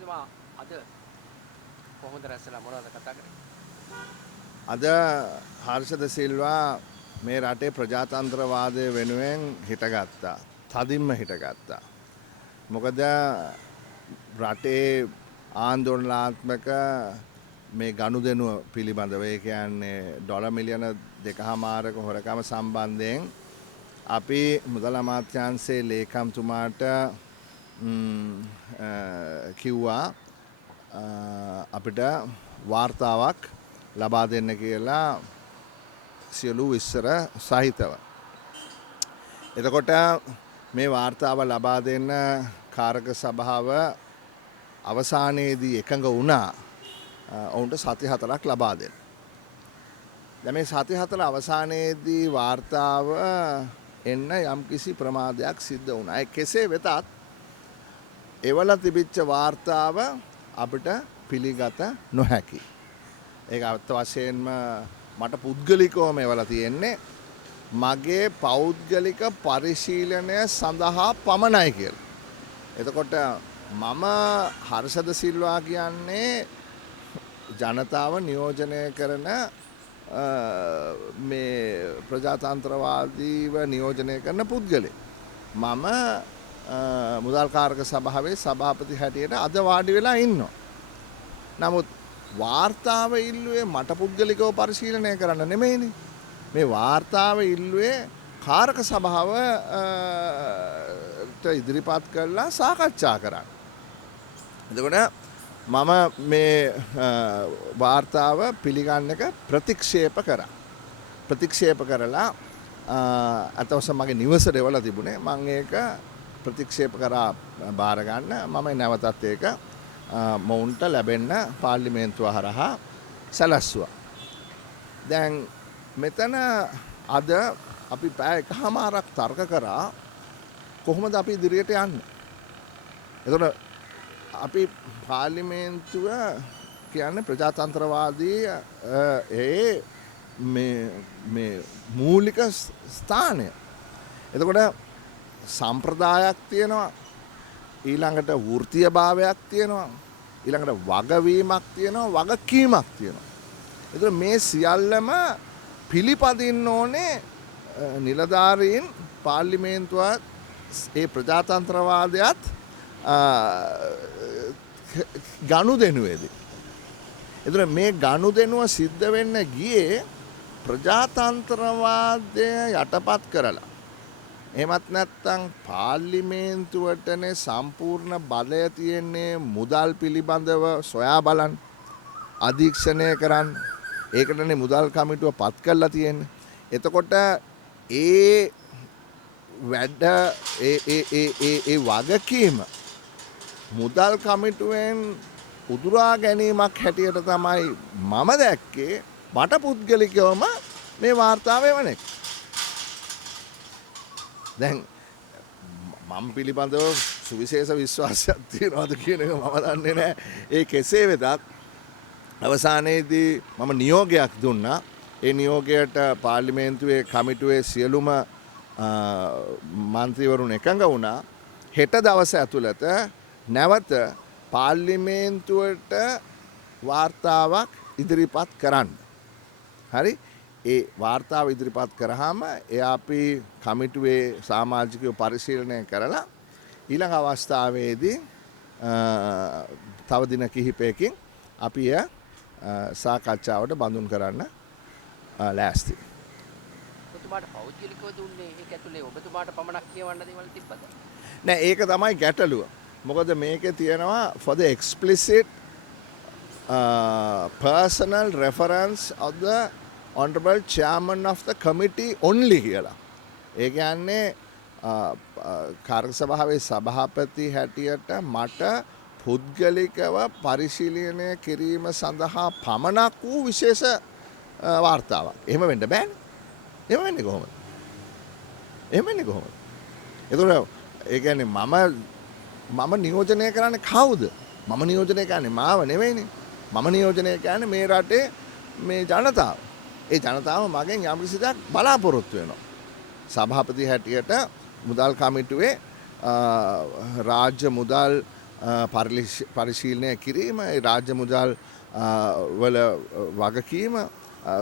ජනාධිපතිතුමා අද කොහොමද රැස්ලා මොනවද කතා කරේ? අද හර්ෂද සිල්වා මේ රටේ ප්‍රජාතන්ත්‍රවාදය වෙනුවෙන් හිටගත්තා. තදින්ම හිටගත්තා. මොකද රටේ ආන්දෝලනාත්මක මේ ගනුදෙනුව පිළිබඳව ඒ කියන්නේ ඩොලර් මිලියන 2.5ක හොරකම සම්බන්ධයෙන් අපි මුදල් අමාත්‍යාංශයේ ලේකම්තුමාට කිව්වා අපිට වාර්තාවක් ලබා දෙන්න කියලා සියලු විස්තර සහිතව. එතකොට මේ වාර්තාව ලබා දෙන්න කාරක සභාව අවසානයේදී එකඟ වුණා ඔවුන්ට සති 4ක් ලබා දෙන්න. දැන් මේ සති 4 අවසානයේදී වාර්තාව එන්න යම්කිසි ප්‍රමාදයක් සිද්ධ වුණා. ඒ කෙසේ වෙතත් එවල තිබිච්ච වාර්තාව අපිට පිළිගත නොහැකි. ඒක අර්ථ වශයෙන්ම මට පුද්ගලිකවම එවලා තියෙන්නේ මගේ පෞද්ගලික පරිශීලනය සඳහා පමණයි කියලා. එතකොට මම හර්ෂද සිල්වා කියන්නේ ජනතාව නියෝජනය කරන මේ ප්‍රජාතන්ත්‍රවාදීව නියෝජනය කරන පුද්ගලෙක්. මම මුදල්කාරක සභාවේ සභාපති හැටියට අද වාඩි වෙලා ඉන්නවා. නමුත් වාර්තාව ඉල්ලුවේ මට පුද්ගලිකව පරිශීලනය කරන්න නෙමෙයිනේ. මේ වාර්තාව ඉල්ලුවේ කාරක සභාවට ඉදිරිපත් කරලා සාකච්ඡා කරන්න. එතකොට මම මේ වාර්තාව පිළිගන්න එක ප්‍රතික්ෂේප කරා. ප්‍රතික්ෂේප කරලා අතවසම මගේ නිවසට එවලා තිබුණේ. මම ඒක ප්‍රතික්ෂේප කරා බාර ගන්න. මම නැවතත් ඒක මොවුන්ට ලැබෙන්න පාර්ලිමේන්තුව හරහා සැලැස්සුවා. දැන් මෙතන අද අපි පැය එකහමාරක් තර්ක කරා කොහොමද අපි ඉදිරියට යන්නේ. එතකොට අපි පාර්ලිමේන්තුව කියන්නේ ප්‍රජාතන්ත්‍රවාදී මේ මූලික ස්ථානය. එතකොට සම්ප්‍රදායක් තියෙනවා, ඊළඟට වෘත්තීය භාවයක් තියෙනවා, ඊළඟට වගවීමක් තියෙනවා, වගකීමක් තියෙනවා. එතකොට මේ සියල්ලම පිළිපදින්න ඕනේ නිලධාරීන් පාර්ලිමේන්තුවත් ඒ ප්‍රජාතන්ත්‍රවාදයත් ගනුදෙනුවේදී. එතකොට මේ ගනුදෙනුව සිද්ධ වෙන්න ගියේ ප්‍රජාතන්ත්‍රවාදය යටපත් කරලා. එහෙමත් නැත්නම් පාර්ලිමේන්තුවටනේ සම්පූර්ණ බලය තියෙන්නේ මුදල් පිළිබඳව සොයා බලන්න, අධීක්ෂණය කරන්න. ඒකටනේ මුදල් කමිටුව පත් කරලා තියෙන්නේ. එතකොට ඒ වැඩ ඒ වගකීම මුදල් කමිටුවෙන් උදුරා ගැනීමක් හැටියට තමයි මම දැක්කේ. මට පුද්ගලිකවම මේ වාර්තාව එවන එක. දැන් මම පිළිබඳව සුවිශේෂ විශ්වාසයක් තියනවාද කියන එක මම දන්නේ නැහැ. ඒ කෙසේ වෙතත් අවසානයේදී මම නියෝගයක් දුන්නා. ඒ නියෝගයට පාර්ලිමේන්තුවේ කමිටුවේ සියලුම මන්ත්‍රීවරුන් එකඟ වුණා. හෙට දවස ඇතුළත නැවත පාර්ලිමේන්තුවට වාර්තාවක් ඉදිරිපත් කරන්න. හරි? ඒ වාර්තාව ඉදිරිපත් කරාම එයා අපි කමිටුවේ සමාජිකව පරිශීලනය කරලා ඊළඟ අවස්ථාවේදී තව දින කිහිපයකින් අපි එය සාකච්ඡාවට බඳුන් කරන්න ලෑස්ති. ඔබතුමාට පෞද්ගලිකව දුන්නේ ඒක ඇතුලේ ඔබතුමාට පමණක් කියවන්න දේවල් තිබ්බද? නෑ ඒක තමයි ගැටලුව. මොකද මේකේ තියෙනවා for the explicit personal reference of the honorable chairman of the committee only කියලා. ඒ කියන්නේ කාර්ය සභාවේ සභාපති හැටියට මට පුද්ගලිකව පරිශීලනය කිරීම සඳහා පමණක් වූ විශේෂ වාර්තාවක්. එහෙම වෙන්න බෑනේ. එහෙම වෙන්නේ කොහොමද? එහෙම වෙන්නේ කොහොමද? ඒතකොට ඒ කියන්නේ මම නියෝජනය කරන්නේ කවුද? මම නියෝජනය කරන්නේ මාව නෙවෙයිනේ. මම නියෝජනය කරන්නේ මේ රටේ මේ ජනතාව. ඒ ජනතාව මගෙන් යම් කිසි දෙයක් බලාපොරොත්තු වෙනවා. සභාපති හැටියට මුදල් කමිටුවේ රාජ්‍ය මුදල් පරිශීලනය කිරීම රාජ්‍ය මුදල් වල වගකීම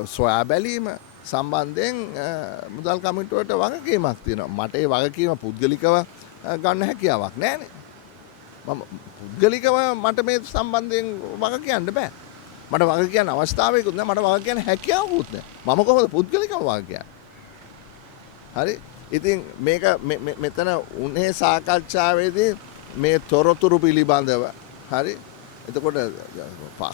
සොයා බැලීම සම්බන්ධයෙන් මුදල් කමිටුවට වගකීමක් තියෙනවා. මට ඒ වගකීම පුද්ගලිකව ගන්න හැකියාවක් නැහැනේ. මම පුද්ගලිකව මට මේ සම්බන්ධයෙන් වග කියන්න බෑ. මට වග කියන්න අවස්ථාවකුත් නැහැ. මට වග කියන්න හැකියාවකුත් නැහැ. මම කොහොමද පුද්ගලිකව වග කියන්නේ? හරි. ඉතින් මේක මෙතන උනේ සාකච්ඡාවේදී මේ තොරතුරු පිළිබඳව හරි. එතකොට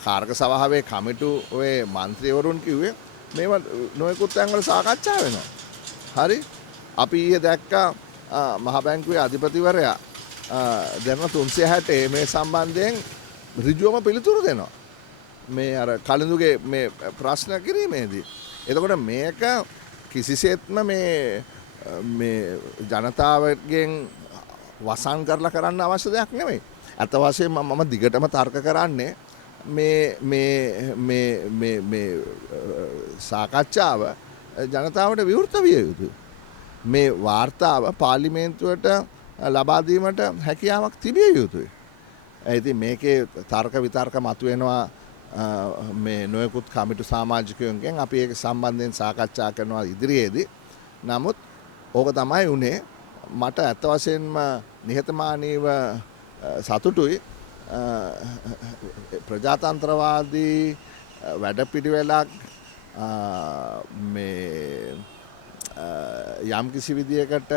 කාරක සභාවේ කමිටුවේ මන්ත්‍රීවරුන් කිව්වේ මේවා නොයෙකුත් තැන්වල සාකච්ඡා වෙනවා. හරි. අපි ඊයේ දැක්කා මහ බැංකුවේ අධිපතිවරයා දැන් 360 මේ සම්බන්ධයෙන් ඍජුවම පිළිතුරු දෙනවා. මේ අර කලින්දුගේ මේ ප්‍රශ්න කිරීමේදී. එතකොට මේක කිසිසේත්ම මේ ජනතාවගෙන් වසන් කරලා කරන්න අවශ්‍ය දෙයක් නෙමෙයි. අත වශයෙන් මම දිගටම තර්ක කරන්නේ මේ සාකච්ඡාව ජනතාවට විවෘත විය යුතුයි. මේ වාර්තාව පාර්ලිමේන්තුවට ලබා දීමට හැකියාවක් තිබිය යුතුයි. ඉතින් මේකේ තර්ක විතර්ක මතුවෙනවා මේ නොයෙකුත් කමිටු සමාජිකයන්ගෙන් අපි ඒක සම්බන්ධයෙන් සාකච්ඡා කරනවා ඉදිරියේදී. නමුත් ඕක තමයි උනේ මට ඇත්ත වශයෙන්ම නිහතමානීව සතුටුයි ප්‍රජාතන්ත්‍රවාදී වැඩපිළිවෙලක් මේ යම් කිසි විදියකට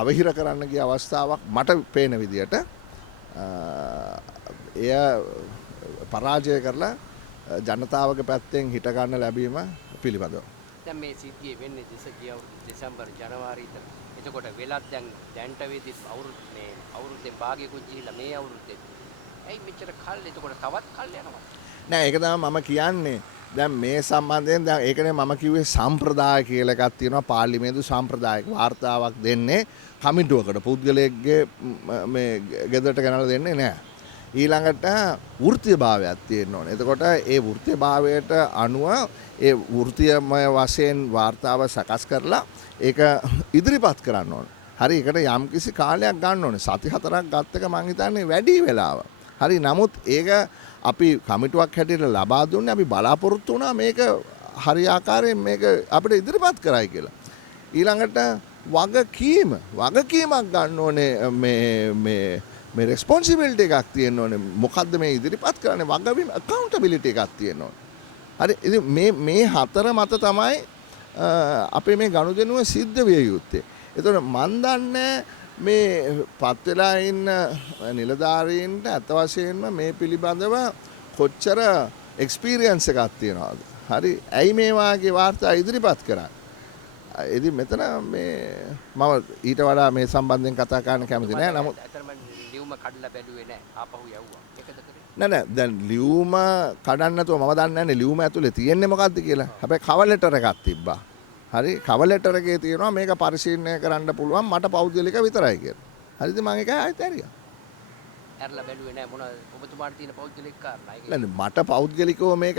අවහිර කරන්න ගිය අවස්ථාවක් මට පේන විදියට එය පරාජය කරලා ජනතාවගේ පැත්තෙන් හිට ගන්න ලැබීම පිළිබඳව. දැන් මේ සිද්ධිය වෙන්නේ දෙසැම්බර් ජනවාරියට. එතකොට වෙලත් දැන්ට වෙදී අවුරුද්දෙන් භාගයකුත් ගිහිල්ලා මේ අවුරුද්දේ. ඇයි මෙච්චර කල්? එතකොට තවත් කල් යනවා. නෑ ඒක තමයි මම කියන්නේ. දැන් මේ සම්බන්ධයෙන් දැන් ඒකනේ මම කිව්වේ සම්ප්‍රදාය කියලා එකක් තියෙනවා. පාර්ලිමේන්තු සම්ප්‍රදායික වාර්තාවක් දෙන්නේ කමිටුවකට. පුද්ගලයෙක්ගේ මේ ගෙදරට ගෙනල්ලා දෙන්නේ නෑ. ඊළඟට වෘත්තීයභාවයක් තියෙන්න ඕනේ. එතකොට ඒ වෘත්තීයභාවයට අනුව ඒ වෘත්තීයමය වශයෙන් වාර්තාව සකස් කරලා ඒක ඉදිරිපත් කරන්න ඕනේ. හරි ඒකට යම්කිසි කාලයක් ගන්න ඕනේ. සති 4ක් ගත්ත එක මං හිතන්නේ වැඩි වෙලාව. හරි නමුත් ඒක අපි කමිටුවක් හැටියට ලබා දුන්නේ අපි බලාපොරොත්තු වුණා මේක හරි ආකාරයෙන් මේක අපිට ඉදිරිපත් කරයි කියලා. ඊළඟට වගකීමක් ගන්න ඕනේ මේ රෙස්පොන්සිබිලිටි එකක් තියෙන්න ඕනේ. මොකද්ද මේ ඉදිරිපත් කරන්නේ වගවීම accountability එකක් තියෙන්න ඕනේ. හරි ඉතින් මේ හතර මත තමයි අපේ මේ ගනුදෙනුව සිද්ධ විය යුත්තේ. එතකොට මන් දන්නේ මේ පත් වෙලා ඉන්න නිලධාරීන්ට අත වශයෙන්ම මේ පිළිබඳව කොච්චර එක්ස්පීරියන්ස් එකක් තියෙනවද? හරි ඇයි මේ වාගේ වාර්තා ඉදිරිපත් කරන්නේ? ඉතින් මෙතන මේ මම ඊට වඩා මේ සම්බන්ධයෙන් කතා කරන්න කැමති නෑ. නමුත් ලියුම කඩලා බැලුවේ නෑ. ආපහු යවුවා. ඒකද කරේ? නෑ දැන් ලියුම කඩන්න නැතුව මම දන්නේ නැහැ ලියුම ඇතුලේ තියෙන්නේ මොකද්ද කියලා. හැබැයි කවර් ලෙටර් එකක් තිබ්බා. හරි කවර් ලෙටර් එකේ තියෙනවා මේක පරිශීලනය කරන්න පුළුවන් මට පෞද්ගලික විතරයි කියලා. හරිද මම ඒක ආයෙත් ඇරියා. ඇරලා බැලුවේ නෑ මොන ඔබතුමාට තියෙන පෞද්ගලික කාරණා. නෑ මට පෞද්ගලිකව මේක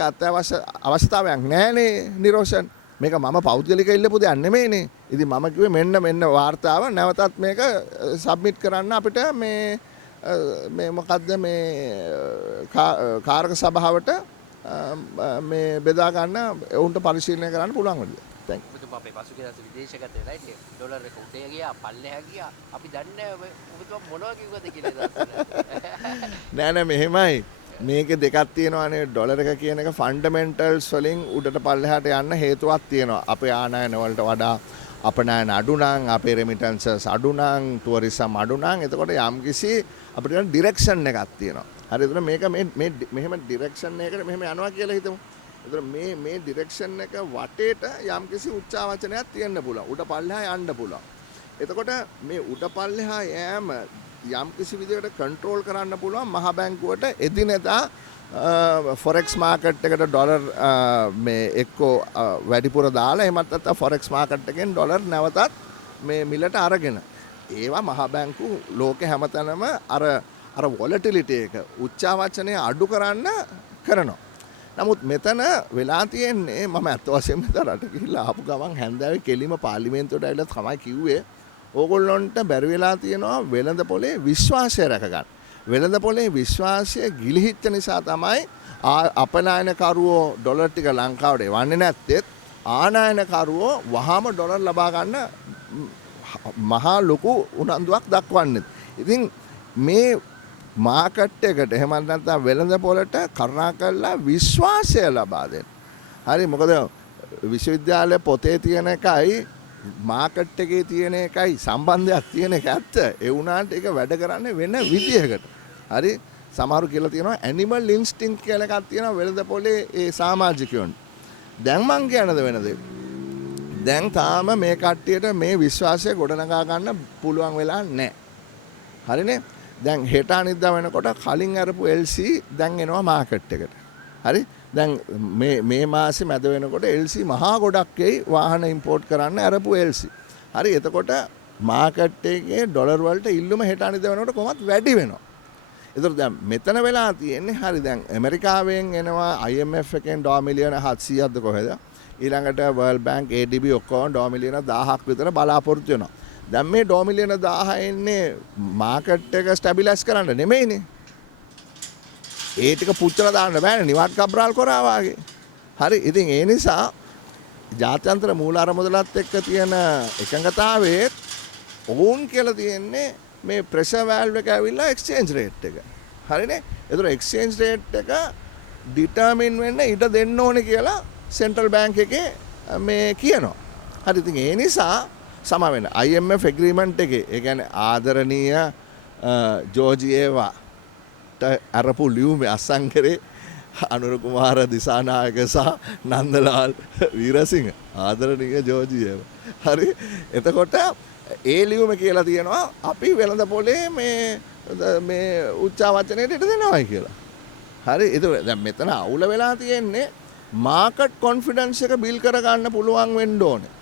අවශ්‍යතාවයක් නෑනේ නිරෝෂන්. මේක මම පෞද්ගලික ඉල්ලපු දෙයක් නෙමෙයිනේ. ඉතින් මම කිව්වේ මෙන්න වාර්තාව නැවතත් මේක සබ්මිට් කරන්න අපිට මේ මොකද්ද මේ කාරක සභාවට මේ බෙදා ගන්න උන්ට පරිශීලනය කරන්න පුළුවන් වෙන්නේ. දැන් ඔබතුමා අපේ පසුගිය දවසේ විදේශගත වෙලා ඉන්නේ. ඩොලර් එක උඩේ ගියා, පල්ලෙහා ගියා. අපි දන්නේ ඔබතුමා මොනවා කිව්වද කියලා නෑ මෙහෙමයි. මේකේ දෙකක් තියෙනවානේ ඩොලර් එක කියන එක ෆන්ඩමෙන්ටල්ස් වලින් උඩට පල්ලෙහාට යන්න හේතුවක් තියෙනවා. අපේ ආනයන වලට වඩා අපනයන අඩු නම් අපේ රෙමිටන්සස් අඩු නම් ටුවරිසම් අඩු නම් එතකොට යම්කිසි අපිට ගන්න ඩිරෙක්ෂන් එකක් තියෙනවා. හරි එතකොට මේක මේ මෙහෙම ඩිරෙක්ෂන් එකකට මෙහෙම යනවා කියලා හිතමු. එතකොට මේ ඩිරෙක්ෂන් එක වටේට යම්කිසි උච්චාවචනයක් තියෙන්න පුළුවන්. උඩ පල්ලෙහා යන්න පුළුවන්. එතකොට මේ උඩ පල්ලෙහා යෑම යම්කිසි විදිහකට කන්ට්‍රෝල් කරන්න පුළුවන් මහ බැංකුවට එදිනෙදා ෆොරෙක්ස් මාකට් එකට ඩොලර් මේ එක්කෝ වැඩිපුර දාලා එහෙමත් නැත්නම් ෆොරෙක්ස් මාකට් එකෙන් ඩොලර් නැවතත් මේ මිලට අරගෙන ඒවා මහ බැංකු ලෝකේ හැමතැනම අර වොලටිලිටි එක උච්චාවචනය අඩු කරන්න කරනවා. නමුත් මෙතන වෙලා තියෙන්නේ මම අත් වශයෙන්ම රට ගිහිල්ලා ආපු ගමන් හැන්දෑවේ කෙලිම පාර්ලිමේන්තුවට ඇවිල්ලා තමයි කිව්වේ ඕගොල්ලොන්ට බැරි වෙලා තියෙනවා වෙළඳ පොලේ විශ්වාසය රැක ගන්න. වෙළඳපොලේ විශ්වාසය ගිලිහිච්ච නිසා තමයි අපනයනකරුවෝ ඩොලර් ටික ලංකාවට එවන්නේ නැත්තෙත් ආනයනකරුවෝ වහාම ඩොලර් ලබා ගන්න මහා ලොකු උනන්දුවක් දක්වන්නේ. ඉතින් මේ මාකට් එකට එහෙම නැත්නම් වෙළඳපොලට කරුණාකරලා විශ්වාසය ලබා දෙන්න. හරි මොකද විශ්වවිද්‍යාලය පොතේ තියෙන එකයි මාකට් එකේ තියෙන එකයි සම්බන්ධයක් තියෙන එක ඇත්ත. ඒ වුණාට ඒක වැඩ කරන්නේ වෙන විදියකට. හරි සමහරු කියලා තියෙනවා ඇනිමල් ඉන්ස්ටින්ක්ට් කියලා එකක් තියෙනවා වෙළඳපොලේ ඒ සමාජිකයන්ට. දැන් මං කියනද වෙන දෙයක්. දැන් තාම මේ කට්ටියට මේ විශ්වාසය ගොඩනගා ගන්න පුළුවන් වෙලා නැහැ. හරිනේ? දැන් හෙට අනිද්දා වෙනකොට කලින් අරපු LC දැන් එනවා මාකට් එකට. හරි? දැන් මේ මාසේ මැද වෙනකොට LC මහා ගොඩක් එයි වාහන ඉම්පෝර්ට් කරන්න අරපු LC. හරි එතකොට මාකට් එකේ ඩොලර් වලට ඉල්ලුම හෙට අනිද්දා වෙනකොට කොහොමත් වැඩි වෙනවා. ඒතර දැන් මෙතන වෙලා තියෙන්නේ හරි දැන් ඇමරිකාවෙන් එනවා IMF එකෙන් $1 මිලියන 700ක්ද කොහෙද? ඊළඟට World Bank ADB ඔක්කොම $1 මිලියන 1000ක් විතර බලාපොරොත්තු වෙනවා. දැන් මේ $1 මිලියන 1000 එන්නේ මාකට් එක ස්ටැබිලයිස් කරන්න නෙමෙයිනේ. ඒ ටික පුච්චලා දාන්න බෑනේ නිවාඩ් කබ්‍රාල් කරා වාගේ. හරි ඉතින් ඒ නිසා ජාත්‍යන්තර මූලාර මුදලත් එක්ක තියෙන එකඟතාවයේ ඕන් කියලා තියෙන්නේ මේ ප්‍රෙෂර් වැල්ව් එක ඇවිල්ලා එක්ස්චේන්ජ් රේට් එක. හරිනේ? ඒතර එක්ස්චේන්ජ් රේට් එක ඩිටර්මින් වෙන්න ඉඩ දෙන්න ඕනේ කියලා සෙන්ට්‍රල් බැංක් එකේ මේ කියනවා. හරි ඉතින් ඒ නිසා සම වෙන IMF ඇග්‍රීමන්ට් එකේ ඒ කියන්නේ ආදරණීය ජෝර්ජියේවා අරපු ලියුමේ අස්සන් කරේ අනුර කුමාර දිසානායක සහ නන්දලාල් වීරසිංහ ආදරණීය ජෝර්ජියේවා. හරි එතකොට ඒ ලියුම කියලා තියෙනවා අපි වෙළඳ පොලේ මේ උච්චා වචනයට ඉඩ දෙනවායි කියලා. හරි ඒක දැන් මෙතන අවුල වෙලා තියෙන්නේ මාකට් කොන්ෆිඩන්ස් එක බිල් කර ගන්න පුළුවන් වෙන්න ඕනේ.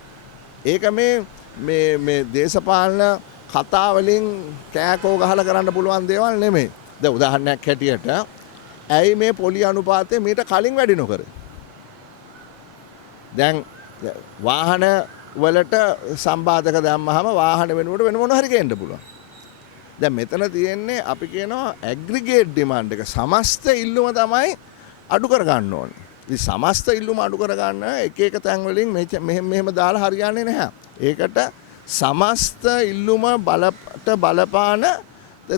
ඒක මේ දේශපාලන කතා වලින් කෑකෝ ගහලා කරන්න පුළුවන් දේවල් නෙමෙයි. දැන් උදාහරණයක් හැටියට ඇයි මේ පොලි අනුපාතය මීට කලින් වැඩි නොකරේ? දැන් වාහන වලට සම්බාධක දැම්මහම වාහන වෙනුවට වෙන මොන හරි ගේන්න පුළුවන්. දැන් මෙතන තියෙන්නේ අපි කියනවා ඇග්‍රිගේට් ඩිමාන්ඩ් එක සමස්ත ඉල්ලුම තමයි අඩු කර ගන්න ඕනේ. ඉතින් සමස්ත ඉල්ලුම අඩු කර ගන්න එක තැන් වලින් මෙහෙම දාලා හරියන්නේ නැහැ. ඒකට සමස්ත ඉල්ලුම බලපාන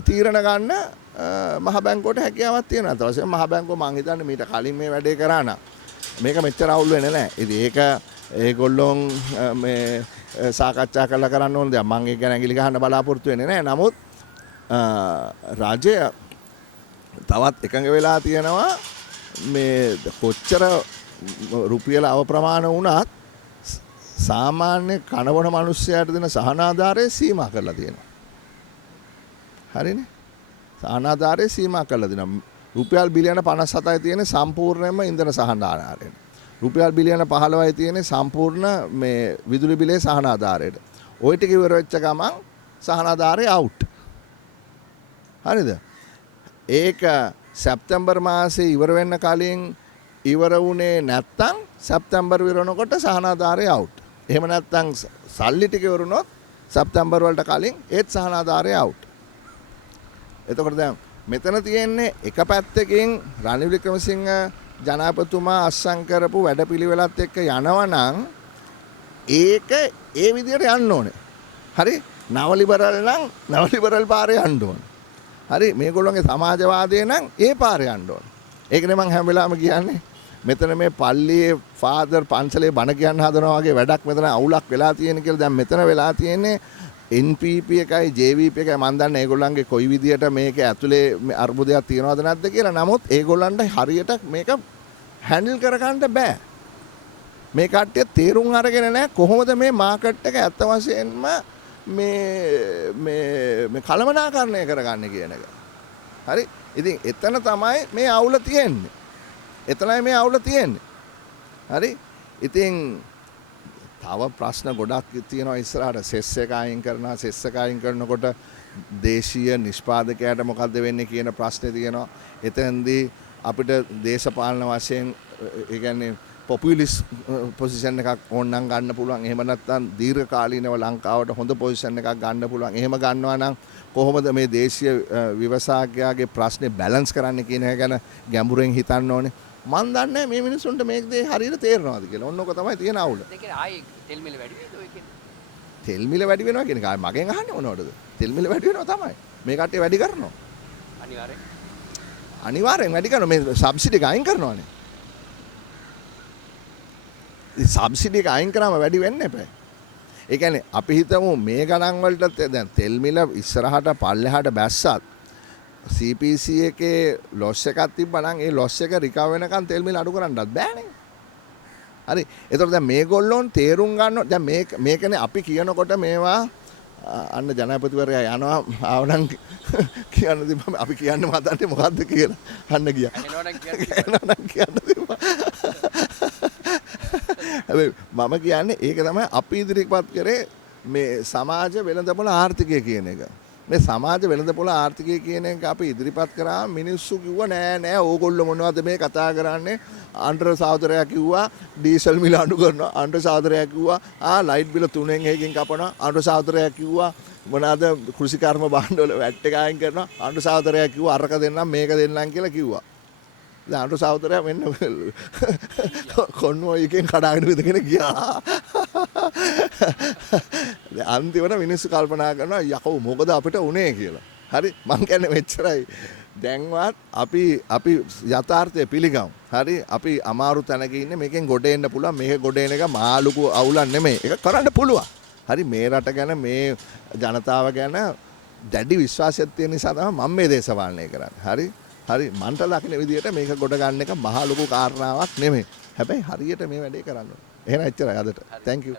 තීරණ ගන්න මහ බැංකුවට හැකියාවක් තියෙනවා. ඊට පස්සේ මහ බැංකුව මං හිතන්නේ මීට කලින් මේ වැඩේ කරා නම් මේක මෙච්චර අවුල් වෙන්නේ නැහැ. ඉතින් ඒක ඒගොල්ලොන් මේ සාකච්ඡා කරලා කරන්න ඕන දෙයක්. මං ඒක ගැන ඇඟිලි ගහන්න බලාපොරොත්තු වෙන්නේ නැහැ. නමුත් රාජ්‍ය තවත් එකඟ වෙලා තියෙනවා මේ කොච්චර රුපියල අවප්‍රමාණ වුණත් සාමාන්‍ය කනබොන මිනිස්සයාට දෙන සහනාධාරය සීමා කරලා තියෙනවා. හරිනේ? සහනාධාරය සීමා කරලා දෙනවා. රුපියල් බිලියන 57යි තියෙන සම්පූර්ණයෙන්ම ඉන්ධන සහනාධාරයට. රුපියල් බිලියන 15යි තියෙන සම්පූර්ණ මේ විදුලි බිලේ සහනාධාරයට. ওই ටික ඉවර වෙච්ච ගමන් සහනාධාරය අවුට්. හරිද? ඒක සැප්තැම්බර් මාසේ ඉවර වෙන්න කලින් ඉවර වුණේ නැත්තම් සැප්තැම්බර් විරනකොට සහනාධාරය අවුට්. එහෙම නැත්තම් සල්ලි ටික ඉවරුනොත් සැප්තැම්බර් වලට කලින් ඒත් සහනාධාරය අවුට්. එතකොට දැන් මෙතන තියෙන්නේ එක පැත්තකින් රනිල් වික්‍රමසිංහ ජනාධිපතිතුමා අස්සම් කරපු වැඩපිළිවෙලත් එක්ක යනවනම් ඒක ඒ විදිහට යන්න ඕනේ. හරි? නව ලිබරල් නම් නව ලිබරල් පාරේ යන්න ඕනේ. හරි මේගොල්ලෝගේ සමාජවාදය නම් ඒ පාරේ යන්න ඕනේ. ඒකනේ මම හැම වෙලාවෙම කියන්නේ මෙතන මේ පල්ලියේ ෆාදර් පන්සලේ බණ කියන්න හදනවා වගේ වැඩක් මෙතන අවුලක් වෙලා තියෙන කියලා. දැන් මෙතන වෙලා තියෙන්නේ NPP එකයි JVP එකයි මම දන්නේ ඒගොල්ලන්ගේ කොයි විදියට මේක ඇතුලේ අර්බුදයක් තියනවද නැද්ද කියලා. නමුත් ඒගොල්ලන්ට හරියට මේක හැන්ඩල් කරගන්න බෑ. මේ කට්ටිය තේරුම් අරගෙන නැහැ කොහොමද මේ මාකට් එක ඇත්ත වශයෙන්ම මේ කළමනාකරණය කරගන්නේ කියන එක. හරි? ඉතින් එතන තමයි මේ අවුල තියෙන්නේ. එතනයි මේ අවුල තියෙන්නේ. හරි? ඉතින් තව ප්‍රශ්න ගොඩක් තියෙනවා ඉස්සරහට. සෙස් එක අයින් කරනවා. සෙස් එක අයින් කරනකොට දේශීය නිෂ්පාදකයාට මොකද්ද වෙන්නේ කියන ප්‍රශ්නේ තියෙනවා. එතෙන්දී අපිට දේශපාලන වශයෙන් ඒ කියන්නේ පොපියුලිස් පොසිෂන් එකක් ඕනනම් ගන්න පුළුවන්. එහෙම නැත්නම් දීර්ඝකාලීනව ලංකාවට හොඳ පොසිෂන් එකක් ගන්න පුළුවන්. එහෙම ගන්නවා නම් කොහොමද මේ දේශීය ව්‍යවසායකයාගේ ප්‍රශ්නේ බැලන්ස් කරන්න කියන එක ගැන ගැඹුරෙන් හිතන්න ඕනේ. මන් දන්නේ මේ මිනිස්සුන්ට මේක දේ හරියට තේරෙනවද කියලා. ඔන්න ඔක තමයි තියෙන අවුල. ඒ කියන්නේ ආයේ තෙල් මිල වැඩි වෙයිද ඔය කියන්නේ? තෙල් මිල වැඩි වෙනවා කියන එක මගෙන් අහන්නේ මොනවටද? තෙල් මිල වැඩි වෙනවා තමයි. මේ කට්ටිය වැඩි කරනවා. අනිවාර්යෙන්. අනිවාර්යෙන් වැඩි කරනවා. මේ සබ්සිඩි එක අයින් කරනවානේ. ඒ සබ්සිඩි එක අයින් කරාම වැඩි වෙන්න එපා. ඒ කියන්නේ අපි හිතමු මේ ගණන් වලට දැන් තෙල් මිල ඉස්සරහට පල්ලෙහාට බැස්සත් CPC එකේ ලොස් එකක් තිබ්බා නම් ඒ ලොස් එක රිකවර් වෙනකන් තෙල් මිල අඩු කරන්නත් බෑනේ. හරි. ඒතකොට දැන් මේගොල්ලෝන් තේරුම් ගන්නවා. දැන් මේකනේ අපි කියනකොට මේවා අන්න ජනාධිපතිවරයා යනවා ආවනම් කියන්න තිබ්බම අපි කියන්න මතන්නේ මොකද්ද කියලා අන්න ගියා. එනවනම් කියන්න තිබ්බා. හැබැයි මම කියන්නේ ඒක තමයි අපි ඉදිරිපත් කරේ මේ සමාජ වෙළඳපොළ ආර්ථිකය කියන එක. මේ සමාජ වෙළඳපොළ ආර්ථිකය කියන එක අපි ඉදිරිපත් කරා මිනිස්සු කිව්වා නෑ ඕගොල්ලෝ මොනවද මේ කතා කරන්නේ අන්ඩර් සහෝදරයා කිව්වා ඩීසල් මිල අඩු කරනවා අන්ඩර් සහෝදරයා කිව්වා ලයිට් බිල 3න් 1කින් කපනවා අන්ඩර් සහෝදරයා කිව්වා මොනවාද කෘෂිකර්ම භාණ්ඩවල වැට් එක අයින් කරනවා අන්ඩර් සහෝදරයා කිව්වා අරක දෙන්නම් මේක දෙන්නම් කියලා කිව්වා දැන් අන්ඩර් සහෝදරයා මෙන්න කොන්වෝ එකෙන් කඩාගෙන විදගෙන ගියා අන්තිමට මිනිස්සු කල්පනා කරනවා යකෝ මොකද අපිට උනේ කියලා. හරි මං කියන්නේ මෙච්චරයි. දැන්වත් අපි යථාර්ථය පිළිගමු. හරි අපි අමාරු තැනක ඉන්නේ මේකෙන් ගොඩ එන්න පුළුවන්. මේක ගොඩ එන එක මාළුකු අවුලක් නෙමෙයි. ඒක කරන්න පුළුවන්. හරි මේ රට ගැන මේ ජනතාව ගැන දැඩි විශ්වාසයක් තියෙන නිසා තමයි මම මේ දේශපාලනය කරන්නේ. හරි මන්ට දකින්න විදිහට මේක ගොඩ ගන්න එක මහා ලොකු කාරණාවක් නෙමෙයි. හැබැයි හරියට මේ වැඩේ කරන්න ඕනේ. එහෙනම් එච්චරයි අදට. Thank you.